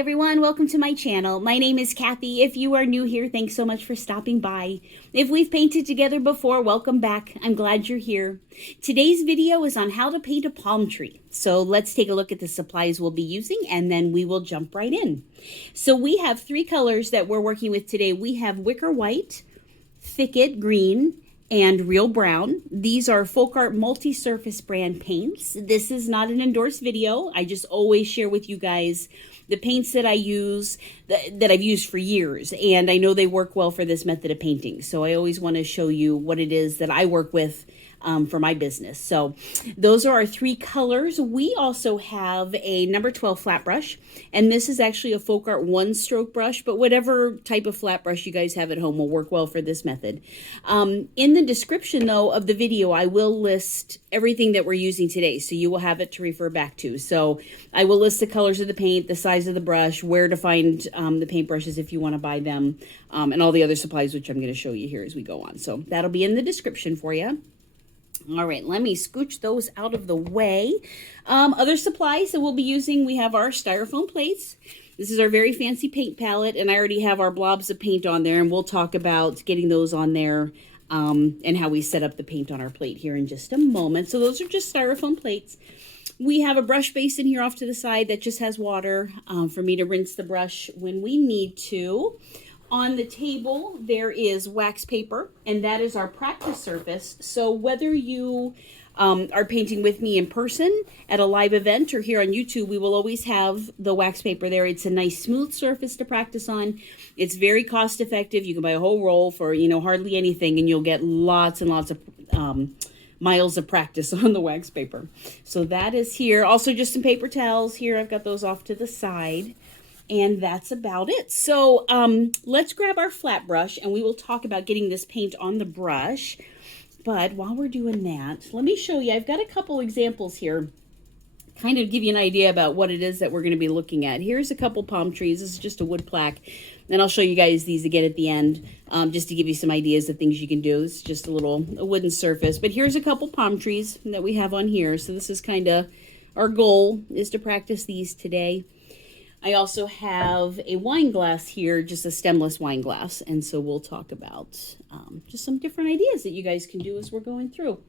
everyone, welcome to my channel. My name is Kathy. If you are new here, thanks so much for stopping by. If we've painted together before, welcome back. I'm glad you're here. Today's video is on how to paint a palm tree. So let's take a look at the supplies we'll be using and then we will jump right in. So we have three colors that we're working with today. We have Wicker White, Thicket Green, and Real Brown. These are FolkArt multi-surface brand paints. This is not an endorsed video. I just always share with you guys the paints that I use, that I've used for years, and I know they work well for this method of painting. So I always want to show you what it is that I work with for my business. So those are our three colors. We also have a number 12 flat brush, and this is actually a FolkArt one stroke brush, but whatever type of flat brush you guys have at home will work well for this method. In the description though of the video, I will list everything that we're using today, so you will have it to refer back to. So I will list the colors of the paint, the size of the brush, where to find the paintbrushes if you want to buy them, and all the other supplies, which I'm going to show you here as we go on. So that'll be in the description for you. All right, let me scooch those out of the way. Other supplies that we'll be using, we have our Styrofoam plates. This is our very fancy paint palette, and I already have our blobs of paint on there, and we'll talk about getting those on there and how we set up the paint on our plate here in just a moment. So those are just Styrofoam plates. We have a brush basin here off to the side that just has water for me to rinse the brush when we need to. On the table, there is wax paper, and that is our practice surface. So whether you are painting with me in person at a live event or here on YouTube, we will always have the wax paper there. It's a nice smooth surface to practice on. It's very cost effective. You can buy a whole roll for, hardly anything, and you'll get lots and lots of miles of practice on the wax paper. So that is here. Also just some paper towels here. I've got those off to the side. And that's about it. So let's grab our flat brush and we will talk about getting this paint on the brush. But while we're doing that, let me show you. I've got a couple examples here, kind of give you an idea about what it is that we're going to be looking at. Here's a couple palm trees. This is just a wood plaque. And I'll show you guys these again at the end, just to give you some ideas of things you can do. It's just a wooden surface. But here's a couple palm trees that we have on here. So this is kind of our goal, is to practice these today. I also have a wine glass here, just a stemless wine glass. And so we'll talk about just some different ideas that you guys can do as we're going through.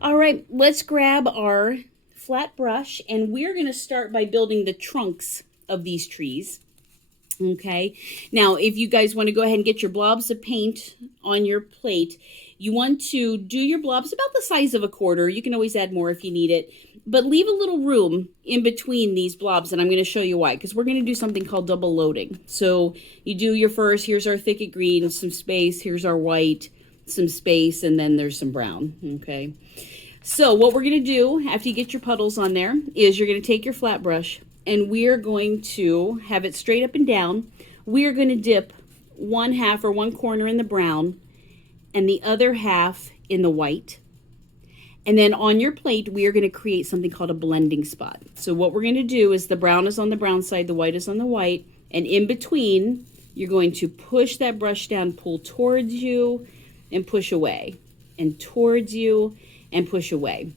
All right, let's grab our flat brush, and we're going to start by building the trunks of these trees. Okay, now if you guys want to go ahead and get your blobs of paint on your plate, you want to do your blobs about the size of a quarter. You can always add more if you need it, but leave a little room in between these blobs, and I'm going to show you why, because we're going to do something called double loading. So you do your first, here's our Thicket green, some space, here's our white, some space, and then there's some brown, okay? So what we're going to do after you get your puddles on there is you're going to take your flat brush, and we're going to have it straight up and down. We're going to dip one half or one corner in the brown and the other half in the white. And then on your plate, we are going to create something called a blending spot. So what we're going to do is the brown is on the brown side, the white is on the white, and in between, you're going to push that brush down, pull towards you, and push away, and towards you, and push away.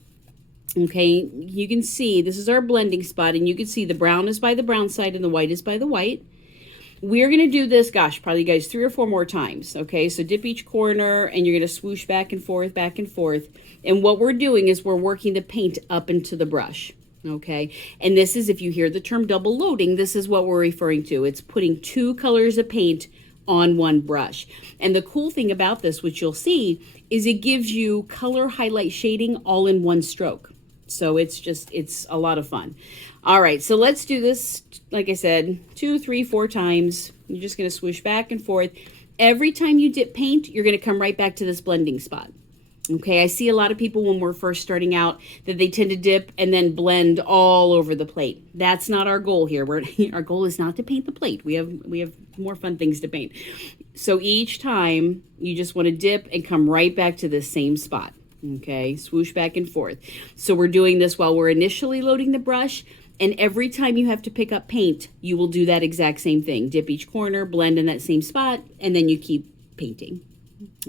Okay, you can see this is our blending spot, and you can see the brown is by the brown side and the white is by the white. We're going to do this, gosh, probably guys 3 or 4 more times, okay? So dip each corner, and you're going to swoosh back and forth, back and forth. And what we're doing is we're working the paint up into the brush, okay? And this is, if you hear the term double loading, this is what we're referring to. It's putting 2 colors of paint on one brush. And the cool thing about this, which you'll see, is it gives you color, highlight, shading all in one stroke. So it's a lot of fun. All right, so let's do this, like I said, 2, 3, 4 times. You're just going to swoosh back and forth. Every time you dip paint, you're going to come right back to this blending spot. Okay, I see a lot of people when we're first starting out that they tend to dip and then blend all over the plate. That's not our goal here. Our goal is not to paint the plate. We have more fun things to paint. So each time, you just want to dip and come right back to the same spot. Okay, swoosh back and forth. So we're doing this while we're initially loading the brush, and every time you have to pick up paint, you will do that exact same thing. Dip each corner, blend in that same spot, and then you keep painting.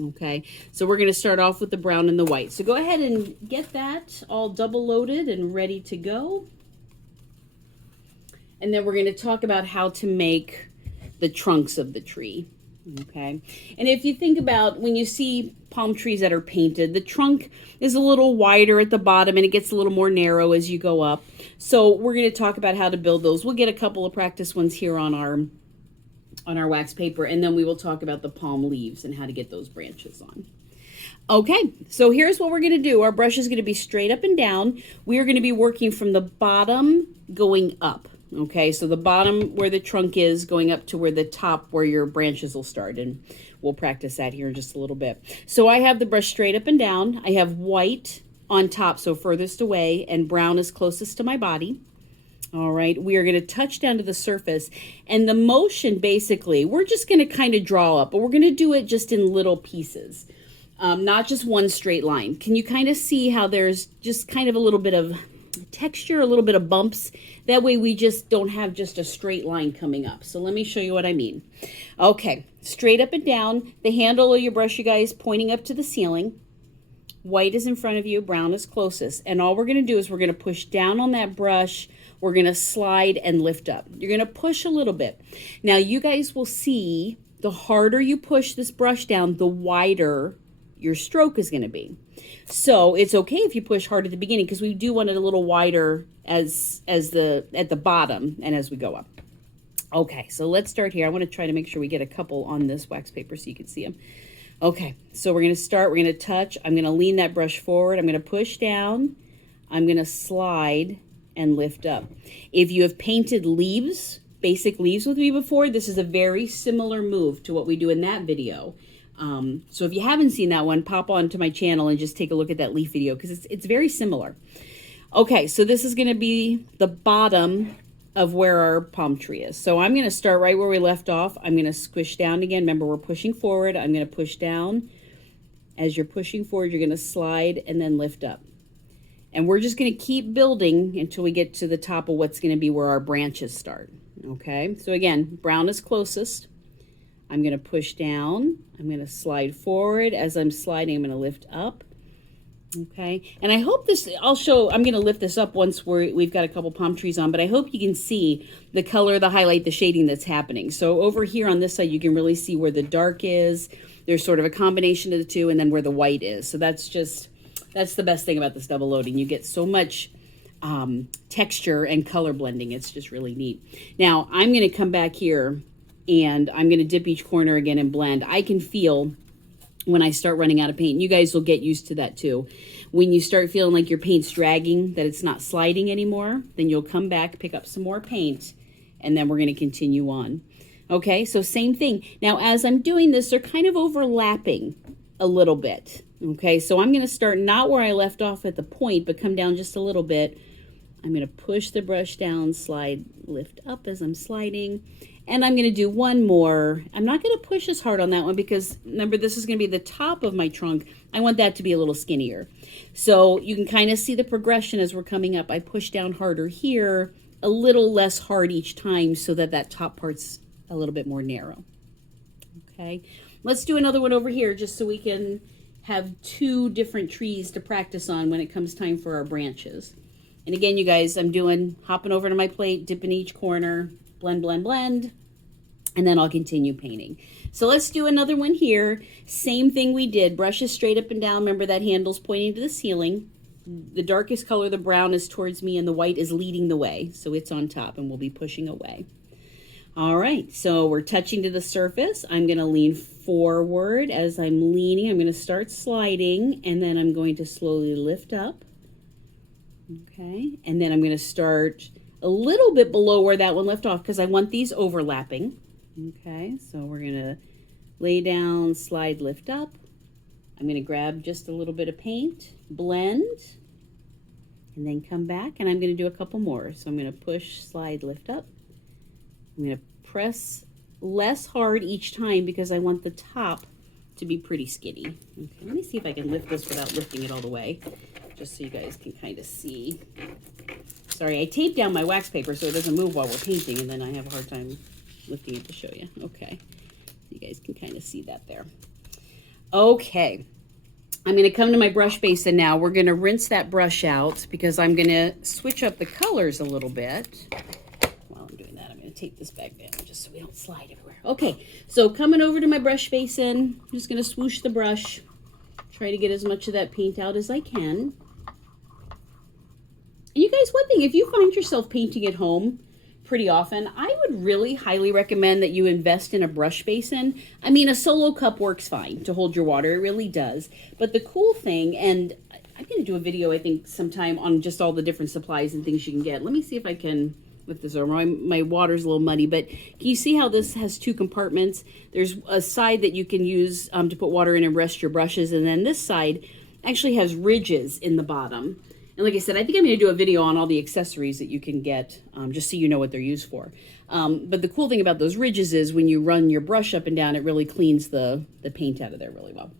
Okay, so we're going to start off with the brown and the white. So go ahead and get that all double loaded and ready to go. and then we're going to talk about how to make the trunks of the tree. Okay, and if you think about when you see palm trees that are painted, the trunk is a little wider at the bottom and it gets a little more narrow as you go up. So we're going to talk about how to build those. We'll get a couple of practice ones here on our wax paper, and then we will talk about the palm leaves and how to get those branches on. Okay, so here's what we're going to do. Our brush is going to be straight up and down. We are going to be working from the bottom going up. Okay, so the bottom where the trunk is going up to where the top where your branches will start, and we'll practice that here in just a little bit. So I have the brush straight up and down. I have white on top, so furthest away, and brown is closest to my body. All right, we are going to touch down to the surface, and the motion basically, we're just going to kind of draw up, but we're going to do it just in little pieces, not just one straight line. Can you kind of see how there's just kind of a little bit of texture, a little bit of bumps? That way we just don't have just a straight line coming up. So let me show you what I mean. Okay, straight up and down. The handle of your brush, you guys, pointing up to the ceiling. White is in front of you, brown is closest. And all we're going to do is we're going to push down on that brush. We're going to slide and lift up. You're going to push a little bit. Now you guys will see the harder you push this brush down, the wider your stroke is going to be. So it's okay if you push hard at the beginning, because we do want it a little wider at the bottom and as we go up. Okay, so let's start here. I want to try to make sure we get a couple on this wax paper so you can see them. Okay, so we're going to start. We're going to touch. I'm going to lean that brush forward. I'm going to push down. I'm going to slide and lift up. If you have painted leaves, basic leaves with me before, this is a very similar move to what we do in that video. So if you haven't seen that one, pop on to my channel and just take a look at that leaf video, because it's very similar. Okay, so this is going to be the bottom of where our palm tree is. So I'm going to start right where we left off. I'm going to squish down again. Remember, we're pushing forward. I'm going to push down. As you're pushing forward, you're going to slide and then lift up. And we're just going to keep building until we get to the top of what's going to be where our branches start. Okay, so again, brown is closest. I'm going to push down. I'm going to slide forward. As I'm sliding, I'm going to lift up. Okay, and I hope this, I'm going to lift this up once we've got a couple palm trees on, but I hope you can see the color, the highlight, the shading that's happening. So over here on this side, you can really see where the dark is. There's sort of a combination of the two, and then where the white is. So that's the best thing about this double loading. You get so much texture and color blending. It's just really neat. Now, I'm going to come back here, and I'm going to dip each corner again and blend. I can feel when I start running out of paint. You guys will get used to that too. When you start feeling like your paint's dragging, that it's not sliding anymore, then you'll come back, pick up some more paint, and then we're going to continue on. Okay, so same thing. Now, as I'm doing this, they're kind of overlapping a little bit. Okay, so I'm going to start not where I left off at the point, but come down just a little bit. I'm going to push the brush down, slide, lift up as I'm sliding. And I'm going to do one more. I'm not going to push as hard on that one because, remember, this is going to be the top of my trunk. I want that to be a little skinnier. So you can kind of see the progression as we're coming up. I push down harder here, a little less hard each time so that that top part's a little bit more narrow. Okay, let's do another one over here just so we can have two different trees to practice on when it comes time for our branches. And again, you guys, I'm hopping over to my plate, dipping each corner, blend, blend, blend, and then I'll continue painting. So let's do another one here. Same thing we did. Brushes straight up and down. Remember that handle's pointing to the ceiling. The darkest color, the brown, is towards me, and the white is leading the way. So it's on top, and we'll be pushing away. All right, so we're touching to the surface. I'm going to lean forward. As I'm leaning, I'm going to start sliding, and then I'm going to slowly lift up. Okay, and then I'm going to start a little bit below where that one left off because I want these overlapping. Okay, so we're going to lay down, slide, lift up. I'm going to grab just a little bit of paint, blend, and then come back, and I'm going to do a couple more. So I'm going to push, slide, lift up. I'm going to press less hard each time because I want the top to be pretty skinny. Okay, let me see if I can lift this without lifting it all the way, just so you guys can kind of see. Sorry, I taped down my wax paper so it doesn't move while we're painting, and then I have a hard time lifting it to show you. Okay, you guys can kind of see that there. Okay, I'm going to come to my brush basin now. We're going to rinse that brush out because I'm going to switch up the colors a little bit while I'm doing take this back down just so we don't slide everywhere. Okay, so coming over to my brush basin, I'm just going to swoosh the brush. Try to get as much of that paint out as I can. And you guys, one thing, if you find yourself painting at home pretty often, I would really highly recommend that you invest in a brush basin. I mean, a solo cup works fine to hold your water. It really does. But the cool thing, and I'm going to do a video, I think, sometime on just all the different supplies and things you can get. Let me see if I can lift this over. My water's a little muddy, but can you see how this has two compartments? There's a side that you can use to put water in and rest your brushes, and then this side actually has ridges in the bottom. And like I said, I think I'm going to do a video on all the accessories that you can get, just so you know what they're used for. But the cool thing about those ridges is when you run your brush up and down, it really cleans the paint out of there really well.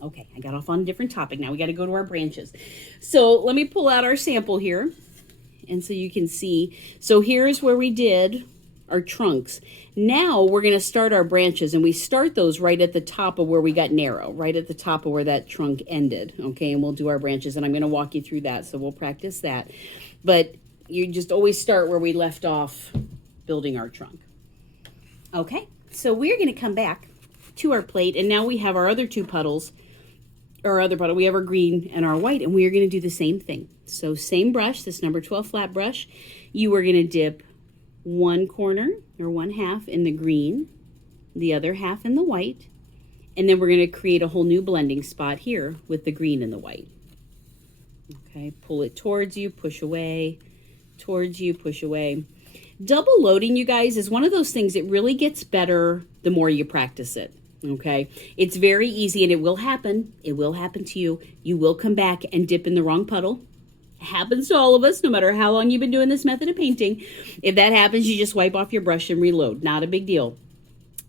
Okay, I got off on a different topic. Now we got to go to our branches. So let me pull out our sample here. And so you can see, so here's where we did our trunks. Now we're going to start our branches, and we start those right at the top of where we got narrow, right at the top of where that trunk ended. Okay, and we'll do our branches, and I'm going to walk you through that, so we'll practice that. But you just always start where we left off building our trunk. Okay, so we're going to come back to our plate, and now we have our other two puddles, our other puddle. We have our green and our white, and we are going to do the same thing. So same brush, this number 12 flat brush, you are going to dip one corner or one half in the green, the other half in the white, and then we're going to create a whole new blending spot here with the green and the white. Okay, pull it towards you, push away, towards you, push away. Double loading, you guys, is one of those things that really gets better the more you practice it. Okay, it's very easy, and it will happen. It will happen to you. You will come back and dip in the wrong puddle. Happens to all of us, no matter how long you've been doing this method of painting. If that happens, you just wipe off your brush and reload. Not a big deal.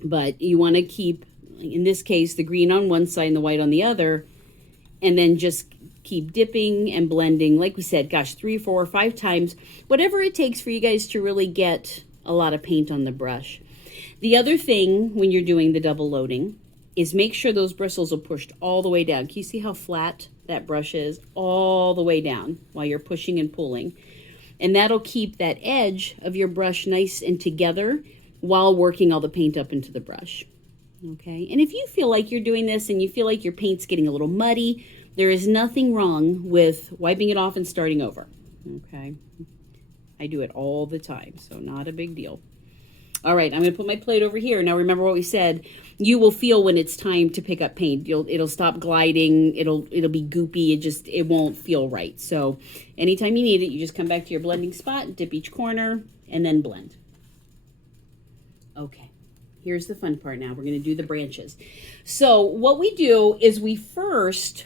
But you want to keep, in this case, the green on one side and the white on the other, and then just keep dipping and blending, like we said, gosh, 3, 4, 5 times, whatever it takes for you guys to really get a lot of paint on the brush. The other thing when you're doing the double loading is make sure those bristles are pushed all the way down. Can you see how flat that brush is? All the way down while you're pushing and pulling. And that'll keep that edge of your brush nice and together while working all the paint up into the brush. Okay, and if you feel like you're doing this and you feel like your paint's getting a little muddy, there is nothing wrong with wiping it off and starting over. Okay, I do it all the time, so not a big deal. All right, I'm going to put my plate over here. Now remember what we said. You will feel when it's time to pick up paint. It'll stop gliding. It'll be goopy. It won't feel right. So anytime you need it, you just come back to your blending spot, dip each corner, and then blend. Okay, here's the fun part now. We're going to do the branches. So what we do is we first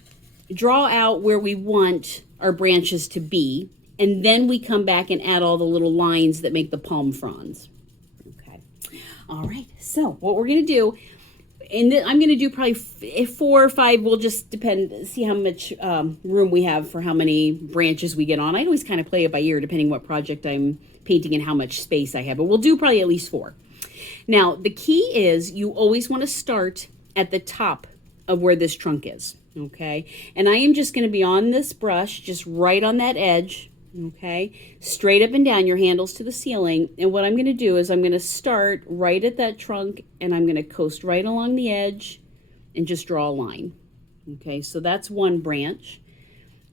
draw out where we want our branches to be, and then we come back and add all the little lines that make the palm fronds. All right, so what we're going to do, and I'm going to do probably 4 or 5, we'll just see how much room we have for how many branches we get on. I always kind of play it by ear depending what project I'm painting and how much space I have, but we'll do probably at least 4. Now, the key is you always want to start at the top of where this trunk is, okay? And I am just going to be on this brush, just right on that edge, okay, straight up and down, your handles to the ceiling. And what I'm going to do is I'm going to start right at that trunk, and I'm going to coast right along the edge and just draw a line. Okay, so that's one branch.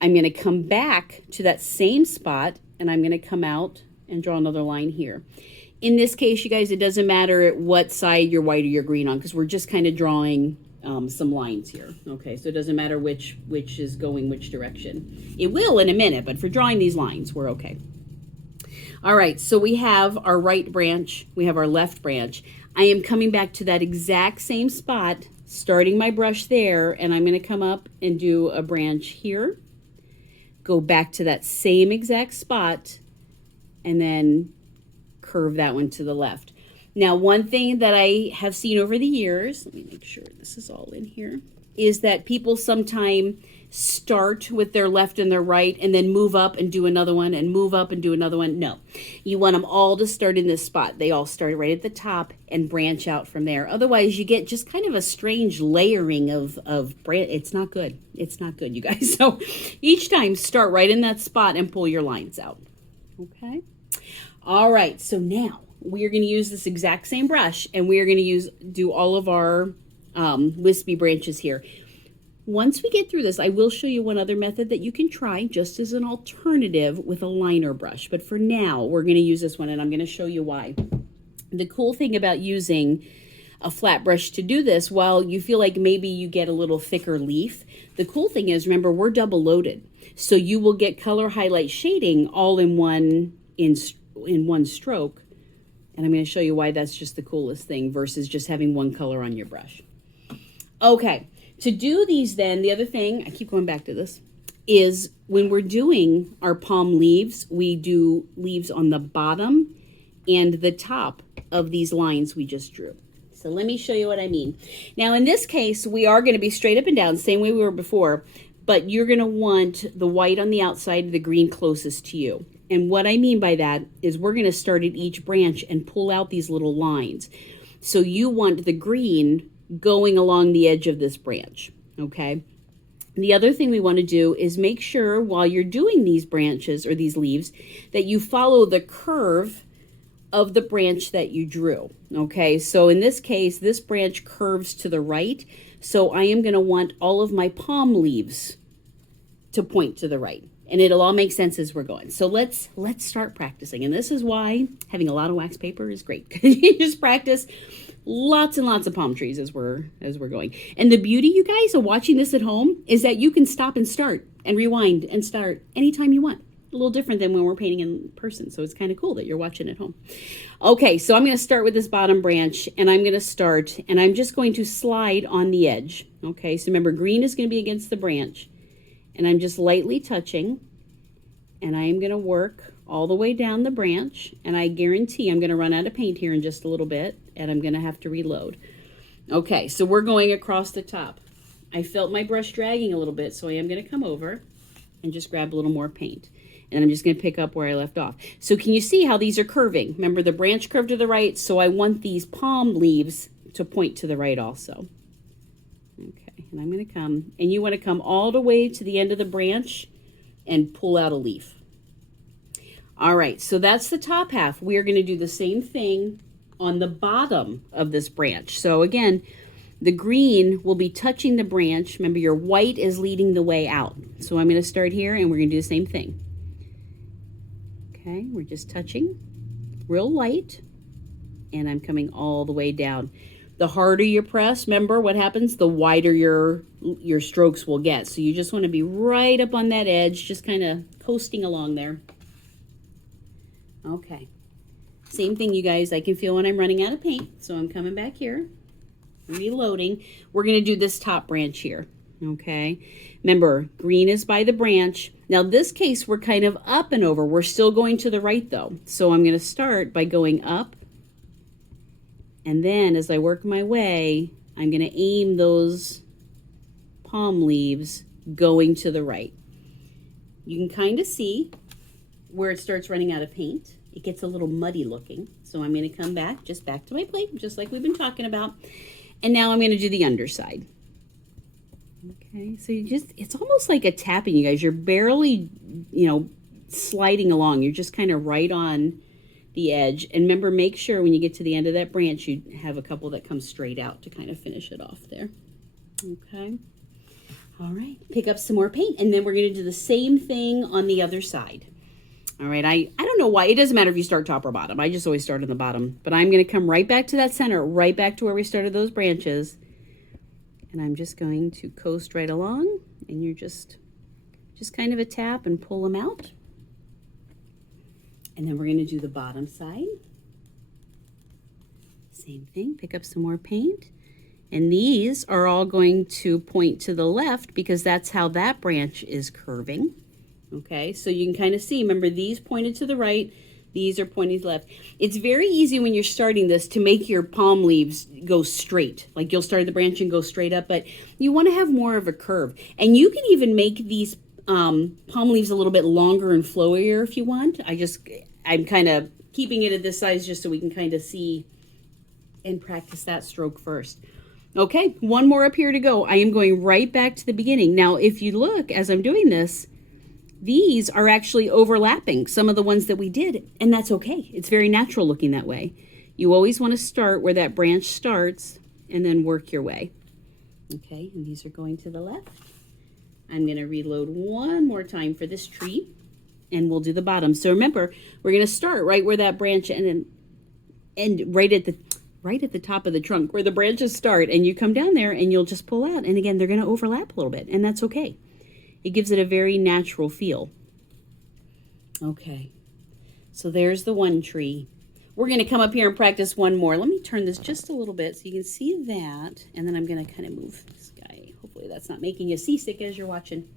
I'm going to come back to that same spot, and I'm going to come out and draw another line here. In this case, you guys, it doesn't matter at what side you're white or you're green on, because we're just kind of drawing some lines here. Okay, so it doesn't matter which is going which direction. It will in a minute, but for drawing these lines, we're okay. All right, so we have our right branch, we have our left branch. I am coming back to that exact same spot, starting my brush there, and I'm going to come up and do a branch here, go back to that same exact spot, and then curve that one to the left. Now, one thing that I have seen over the years, let me make sure this is all in here, is that people sometimes start with their left and their right and then move up and do another one and move up and do another one. No, you want them all to start in this spot. They all start right at the top and branch out from there. Otherwise, you get just kind of a strange layering of branch. It's not good. It's not good, you guys. So each time, start right in that spot and pull your lines out. Okay? All right, so now we are going to use this exact same brush, and we are going to do all of our wispy branches here. Once we get through this, I will show you one other method that you can try just as an alternative with a liner brush. But for now, we're going to use this one, and I'm going to show you why. The cool thing about using a flat brush to do this, while you feel like maybe you get a little thicker leaf, the cool thing is, remember, we're double loaded. So you will get color, highlight, shading all in one stroke. And I'm going to show you why that's just the coolest thing versus just having one color on your brush. Okay, to do these then, the other thing, I keep going back to this, is when we're doing our palm leaves, we do leaves on the bottom and the top of these lines we just drew. So let me show you what I mean. Now in this case, we are going to be straight up and down, same way we were before, but you're going to want the white on the outside, the green closest to you. And what I mean by that is we're going to start at each branch and pull out these little lines. So you want the green going along the edge of this branch, okay? The other thing we want to do is make sure while you're doing these branches or these leaves that you follow the curve of the branch that you drew, okay? So in this case, this branch curves to the right, so I am going to want all of my palm leaves to point to the right, and it'll all make sense as we're going. So let's start practicing, and this is why having a lot of wax paper is great, because you just practice lots and lots of palm trees as we're going. And the beauty, you guys, of watching this at home is that you can stop and start and rewind and start anytime you want. A little different than when we're painting in person, so it's kind of cool that you're watching at home. Okay, so I'm going to start with this bottom branch, and I'm going to start, and I'm just going to slide on the edge. Okay, so remember, green is going to be against the branch, and I'm just lightly touching, and I am going to work all the way down the branch, and I guarantee I'm going to run out of paint here in just a little bit, and I'm going to have to reload. Okay, so we're going across the top. I felt my brush dragging a little bit, so I am going to come over and just grab a little more paint. And I'm just going to pick up where I left off. So can you see how these are curving? Remember, the branch curved to the right, so I want these palm leaves to point to the right also. Okay, and I'm going to come, and you want to come all the way to the end of the branch and pull out a leaf. All right, so that's the top half. We're going to do the same thing on the bottom of this branch. So again, the green will be touching the branch. Remember, your white is leading the way out. So I'm going to start here, and we're going to do the same thing. Okay, we're just touching real light, and I'm coming all the way down. The harder you press, remember what happens? The wider your strokes will get. So you just want to be right up on that edge, just kind of coasting along there. Okay, same thing, you guys. I can feel when I'm running out of paint, so I'm coming back here, reloading. We're going to do this top branch here. Okay, remember, green is by the branch. Now this case, we're kind of up and over. We're still going to the right though. So I'm going to start by going up, and then as I work my way, I'm going to aim those palm leaves going to the right. You can kind of see where it starts running out of paint. It gets a little muddy looking. So I'm going to come back, just back to my plate, just like we've been talking about. And now I'm going to do the underside. Okay, so it's almost like a tapping, you guys. You're barely, sliding along. You're just kind of right on the edge. And remember, make sure when you get to the end of that branch, you have a couple that come straight out to kind of finish it off there. Okay. All right, pick up some more paint, and then we're going to do the same thing on the other side. All right, I don't know why. It doesn't matter if you start top or bottom. I just always start on the bottom. But I'm going to come right back to that center, right back to where we started those branches. And I'm just going to coast right along, and you're just kind of a tap and pull them out. And then we're going to do the bottom side. Same thing, pick up some more paint. And these are all going to point to the left because that's how that branch is curving. Okay, so you can kind of see, remember, these pointed to the right, these are pointing to the left. It's very easy when you're starting this to make your palm leaves go straight. Like you'll start the branch and go straight up, but you want to have more of a curve. And you can even make these palm leaves a little bit longer and flowier if you want. I'm kind of keeping it at this size just so we can kind of see and practice that stroke first. Okay, one more up here to go. I am going right back to the beginning. Now, if you look as I'm doing this, these are actually overlapping some of the ones that we did, and that's okay. It's very natural looking that way. You always want to start where that branch starts and then work your way. Okay, and these are going to the left. I'm going to reload one more time for this tree, and we'll do the bottom. So remember, we're going to start right where that branch and right at the top of the trunk where the branches start, and you come down there and you'll just pull out. And again, they're going to overlap a little bit, and that's okay. It gives it a very natural feel. Okay, so there's the one tree. We're going to come up here and practice one more. Let me turn this just a little bit so you can see that, and then I'm going to kind of move this guy. Hopefully that's not making you seasick as you're watching.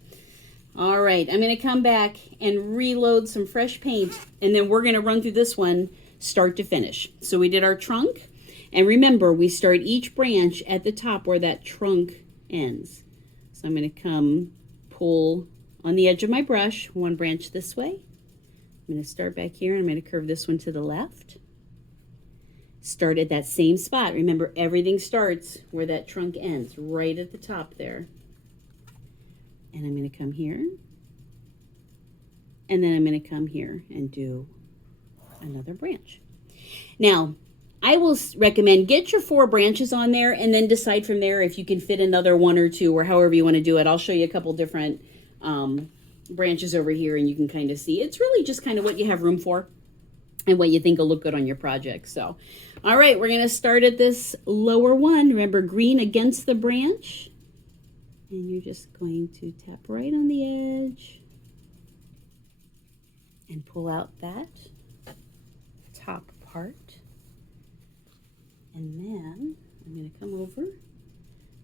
All right, I'm going to come back and reload some fresh paint, and then we're going to run through this one start to finish. So we did our trunk, and remember, we start each branch at the top where that trunk ends. So I'm going to come pull on the edge of my brush, one branch this way. I'm going to start back here, and I'm going to curve this one to the left. Start at that same spot. Remember, everything starts where that trunk ends, right at the top there. And I'm going to come here. And then I'm going to come here and do another branch. Now, I will recommend get your 4 branches on there and then decide from there if you can fit another 1 or 2 or however you want to do it. I'll show you a couple different branches over here, and you can kind of see. It's really just kind of what you have room for and what you think will look good on your project. So, all right, we're going to start at this lower one. Remember, green against the branch. And you're just going to tap right on the edge and pull out that top part. And then I'm going to come over,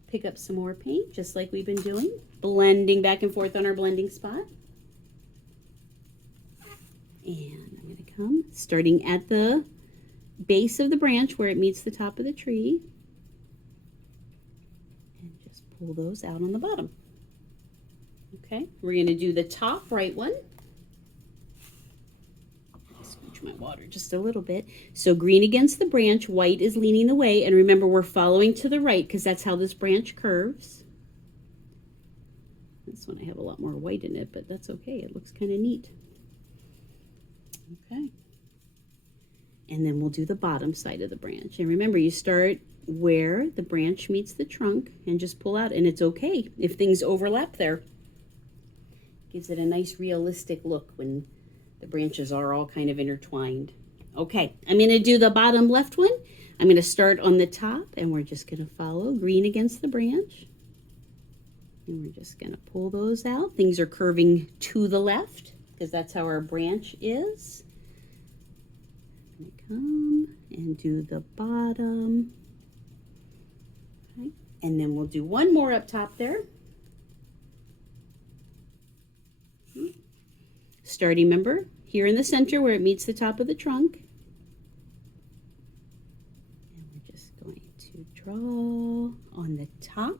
pick up some more paint, just like we've been doing, blending back and forth on our blending spot. And I'm going to come, starting at the base of the branch where it meets the top of the tree, and just pull those out on the bottom. Okay, we're going to do the top right one. Scooch my water just a little bit. So green against the branch, white is leaning the way, and remember, we're following to the right because that's how this branch curves. This one I have a lot more white in it, but that's okay. It looks kind of neat. Okay. And then we'll do the bottom side of the branch. And remember, you start where the branch meets the trunk and just pull out. And it's okay if things overlap there. Gives it a nice realistic look when the branches are all kind of intertwined. Okay, I'm going to do the bottom left one. I'm going to start on the top, and we're just going to follow green against the branch. And we're just going to pull those out. Things are curving to the left because that's how our branch is. I'm going to come and do the bottom. Okay. And then we'll do one more up top there. Okay. Starting, remember, here in the center where it meets the top of the trunk. And we're just going to draw on the top.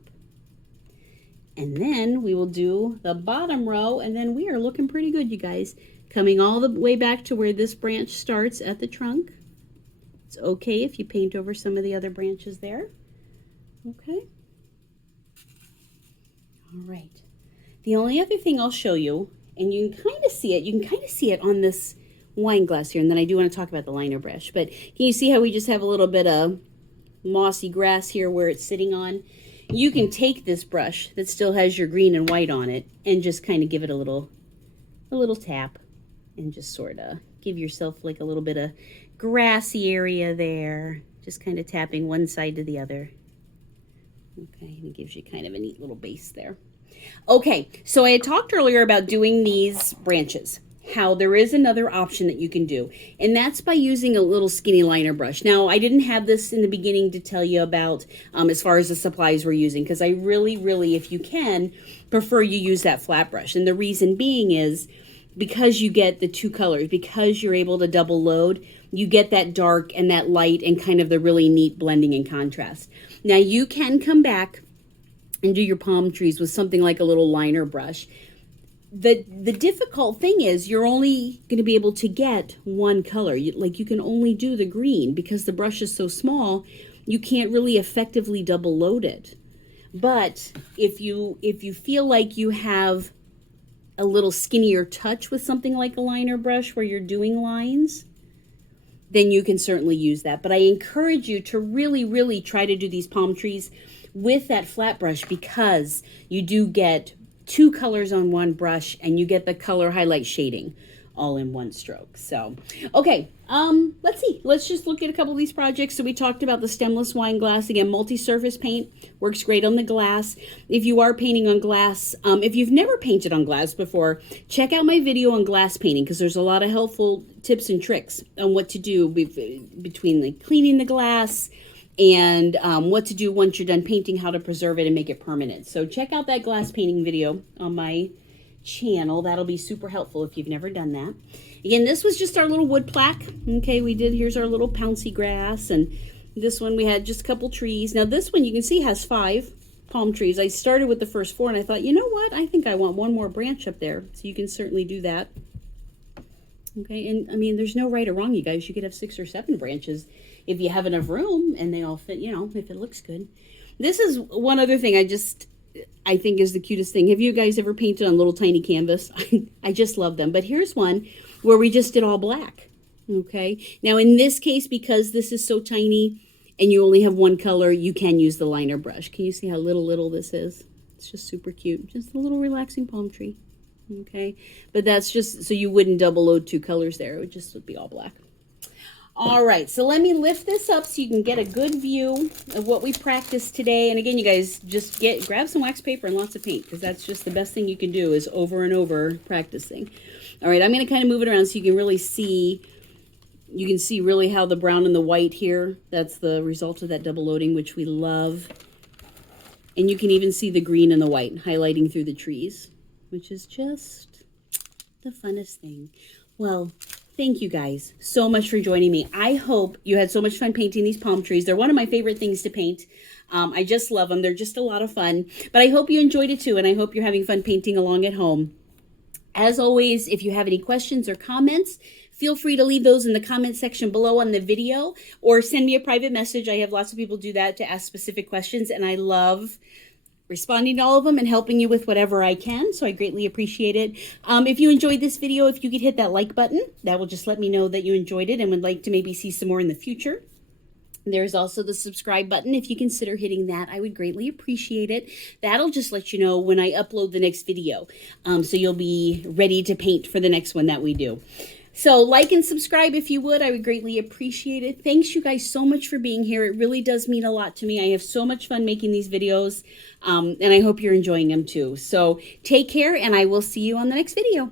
And then we will do the bottom row, and then we are looking pretty good, you guys. Coming all the way back to where this branch starts at the trunk. It's okay if you paint over some of the other branches there. Okay. All right. The only other thing I'll show you, and you can kind of see it, on this wine glass here, and then I do want to talk about the liner brush. But can you see how we just have a little bit of mossy grass here where it's sitting on? You can take this brush that still has your green and white on it and just kind of give it a little tap and just sort of give yourself like a little bit of grassy area there. Just kind of tapping one side to the other. Okay, and it gives you kind of a neat little base there. Okay, so I had talked earlier about doing these branches. How there is another option that you can do, and that's by using a little skinny liner brush. Now, I didn't have this in the beginning to tell you about as far as the supplies we're using, because I really, if you can, prefer you use that flat brush. And the reason being is because you get the 2 colors, because you're able to double load, you get that dark and that light and kind of the really neat blending and contrast. Now, you can come back and do your palm trees with something like a little liner brush. The difficult thing is you're only going to be able to get one color. You can only do the green because the brush is so small. You can't really effectively double load it. But if you feel like you have a little skinnier touch with something like a liner brush where you're doing lines, then you can certainly use that. But I encourage you to really, really try to do these palm trees with that flat brush, because you do get two colors on one brush and you get the color highlight shading all in one stroke. So, okay, let's see. Let's just look at a couple of these projects. So we talked about the stemless wine glass. Again, multi-surface paint works great on the glass. If you are painting on glass, if you've never painted on glass before, check out my video on glass painting, because there's a lot of helpful tips and tricks on what to do between like cleaning the glass and what to do once you're done painting, how to preserve it and make it permanent. So check out that glass painting video on my channel. That'll be super helpful if you've never done that. Again, this was just our little wood plaque. Okay, here's our little pouncy grass, and this one we had just a couple trees. Now this one you can see has 5 palm trees. I started with the first 4 and I thought, you know what, I think I want one more branch up there. So you can certainly do that. Okay, and I mean, there's no right or wrong, you guys. You could have 6 or 7 branches if you have enough room and they all fit, you know, if it looks good. This is one other thing I think is the cutest thing. Have you guys ever painted on little tiny canvas? I just love them. But here's one where we just did all black. Okay. Now in this case, because this is so tiny and you only have one color, you can use the liner brush. Can you see how little this is? It's just super cute. Just a little relaxing palm tree. Okay. But that's just so you wouldn't double load 2 colors there. It would just be all black. All right, so let me lift this up so you can get a good view of what we practiced today. And again, you guys, just grab some wax paper and lots of paint, because that's just the best thing you can do, is over and over practicing. All right, I'm going to kind of move it around so you can really see. You can see really how the brown and the white here, that's the result of that double loading, which we love. And you can even see the green and the white highlighting through the trees, which is just the funnest thing. Well, thank you guys so much for joining me. I hope you had so much fun painting these palm trees. They're one of my favorite things to paint. I just love them. They're just a lot of fun. But I hope you enjoyed it too, and I hope you're having fun painting along at home. As always, if you have any questions or comments, feel free to leave those in the comment section below on the video, or send me a private message. I have lots of people do that to ask specific questions, and I love responding to all of them and helping you with whatever I can, so I greatly appreciate it. If you enjoyed this video, if you could hit that like button, that will just let me know that you enjoyed it and would like to maybe see some more in the future. There's also the subscribe button. If you consider hitting that, I would greatly appreciate it. That'll just let you know when I upload the next video, so you'll be ready to paint for the next one that we do. So like and subscribe if you would. I would greatly appreciate it. Thanks you guys so much for being here. It really does mean a lot to me. I have so much fun making these videos, and I hope you're enjoying them too. So take care, and I will see you on the next video.